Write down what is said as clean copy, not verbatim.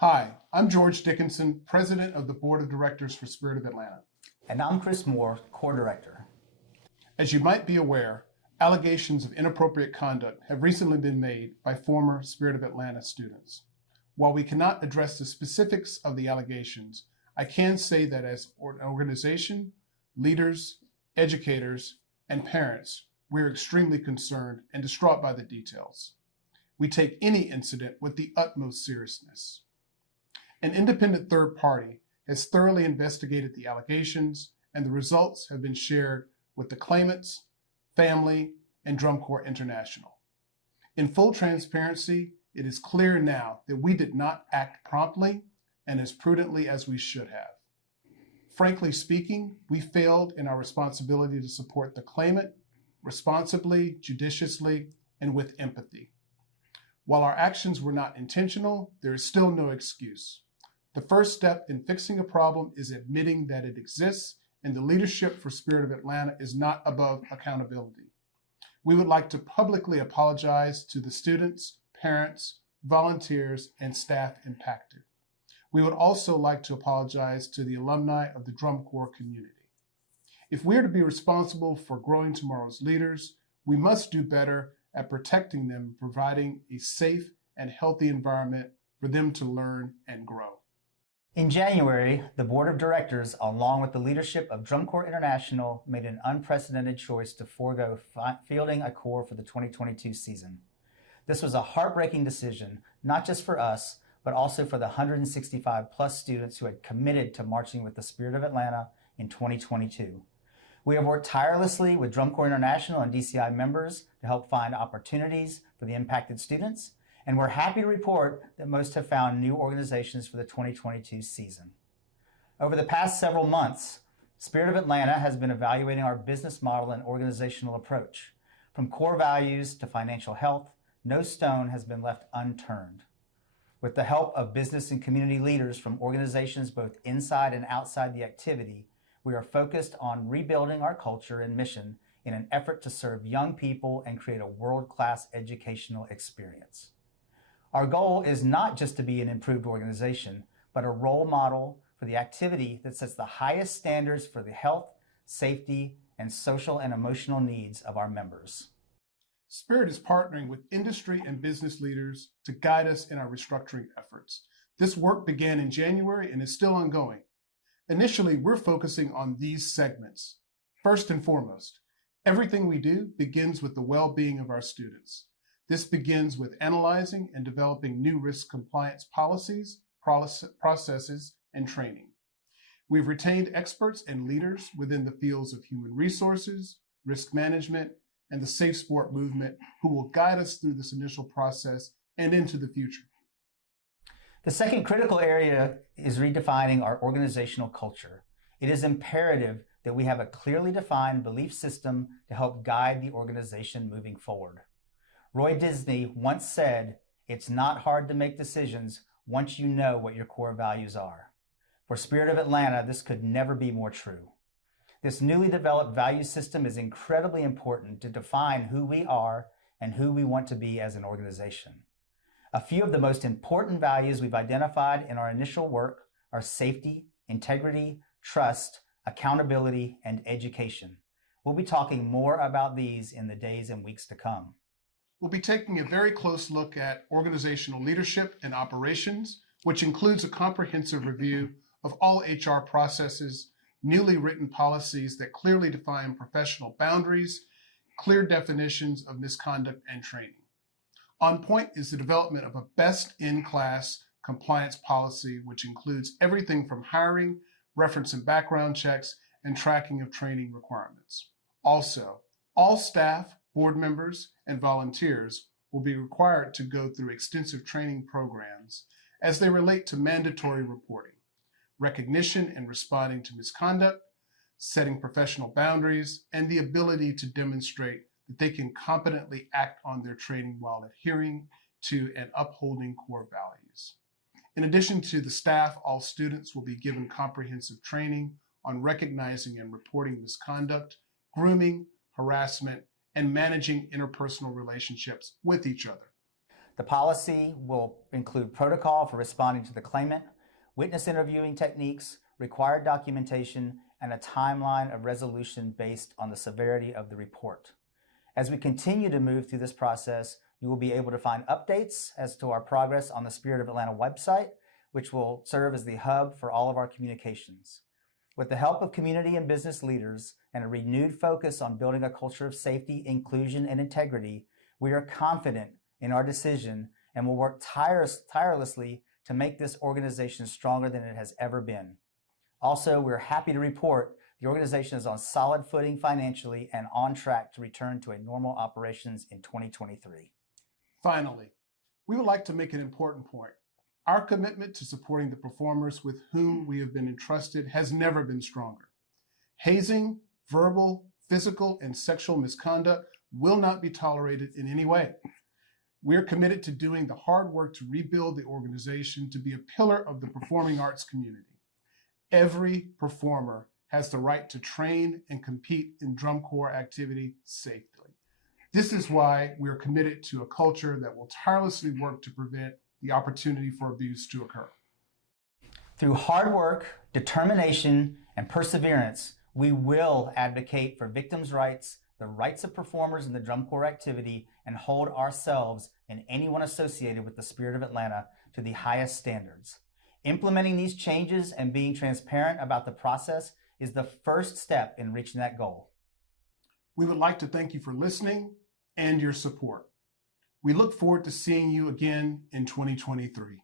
Hi, I'm George Dickinson, President of the Board of Directors for Spirit of Atlanta. And I'm Chris Moore, Core Director. As you might be aware, allegations of inappropriate conduct have recently been made by former Spirit of Atlanta students. While we cannot address the specifics of the allegations, I can say that as an organization, leaders, educators, and parents, we're extremely concerned and distraught by the details. We take any incident with the utmost seriousness. An independent third party has thoroughly investigated the allegations, and the results have been shared with the claimants, family, and Drum Corps International. In full transparency, it is clear now that we did not act promptly and as prudently as we should have. Frankly speaking, we failed in our responsibility to support the claimant responsibly, judiciously, and with empathy. While our actions were not intentional, there is still no excuse. The first step in fixing a problem is admitting that it exists, and the leadership for Spirit of Atlanta is not above accountability. We would like to publicly apologize to the students, parents, volunteers, and staff impacted. We would also like to apologize to the alumni of the Drum Corps community. If we are to be responsible for growing tomorrow's leaders, we must do better at protecting them, providing a safe and healthy environment for them to learn and grow. In January, the Board of Directors, along with the leadership of Drum Corps International, made an unprecedented choice to forego fielding a corps for the 2022 season. This was a heartbreaking decision, not just for us, but also for the 165 plus students who had committed to marching with the Spirit of Atlanta in 2022. We have worked tirelessly with Drum Corps International and DCI members to help find opportunities for the impacted students, and we're happy to report that most have found new organizations for the 2022 season. Over the past several months, Spirit of Atlanta has been evaluating our business model and organizational approach. From core values to financial health, no stone has been left unturned. With the help of business and community leaders from organizations both inside and outside the activity, we are focused on rebuilding our culture and mission in an effort to serve young people and create a world-class educational experience. Our goal is not just to be an improved organization, but a role model for the activity that sets the highest standards for the health, safety, and social and emotional needs of our members. Spirit is partnering with industry and business leaders to guide us in our restructuring efforts. This work began in January and is still ongoing. Initially, we're focusing on these segments. First and foremost, everything we do begins with the well-being of our students. This begins with analyzing and developing new risk compliance policies, processes, and training. We've retained experts and leaders within the fields of human resources, risk management, and the safe sport movement who will guide us through this initial process and into the future. The second critical area is redefining our organizational culture. It is imperative that we have a clearly defined belief system to help guide the organization moving forward. Roy Disney once said, "It's not hard to make decisions once you know what your core values are." For Spirit of Atlanta, this could never be more true. This newly developed value system is incredibly important to define who we are and who we want to be as an organization. A few of the most important values we've identified in our initial work are safety, integrity, trust, accountability, and education. We'll be talking more about these in the days and weeks to come. We'll be taking a very close look at organizational leadership and operations, which includes a comprehensive review of all HR processes, newly written policies that clearly define professional boundaries, clear definitions of misconduct and training. On point is the development of a best-in-class compliance policy, which includes everything from hiring, reference and background checks, and tracking of training requirements. Also, all staff, board members, and volunteers will be required to go through extensive training programs as they relate to mandatory reporting, recognition and responding to misconduct, setting professional boundaries, and the ability to demonstrate that they can competently act on their training while adhering to and upholding core values. In addition to the staff, all students will be given comprehensive training on recognizing and reporting misconduct, grooming, harassment, and managing interpersonal relationships with each other. The policy will include protocol for responding to the claimant, witness interviewing techniques, required documentation, and a timeline of resolution based on the severity of the report. As we continue to move through this process, you will be able to find updates as to our progress on the Spirit of Atlanta website, which will serve as the hub for all of our communications. With the help of community and business leaders and a renewed focus on building a culture of safety, inclusion, and integrity, we are confident in our decision and will work tirelessly to make this organization stronger than it has ever been. Also, we're happy to report the organization is on solid footing financially and on track to return to a normal operations in 2023. Finally, we would like to make an important point. Our commitment to supporting the performers with whom we have been entrusted has never been stronger. Hazing, verbal, physical, and sexual misconduct will not be tolerated in any way. We're committed to doing the hard work to rebuild the organization to be a pillar of the performing arts community. Every performer has the right to train and compete in drum corps activity safely. This is why we're committed to a culture that will tirelessly work to prevent the opportunity for abuse to occur. Through hard work, determination, and perseverance, we will advocate for victims' rights, the rights of performers in the drum corps activity, and hold ourselves and anyone associated with the Spirit of Atlanta to the highest standards. Implementing these changes and being transparent about the process is the first step in reaching that goal. We would like to thank you for listening and your support. We look forward to seeing you again in 2023.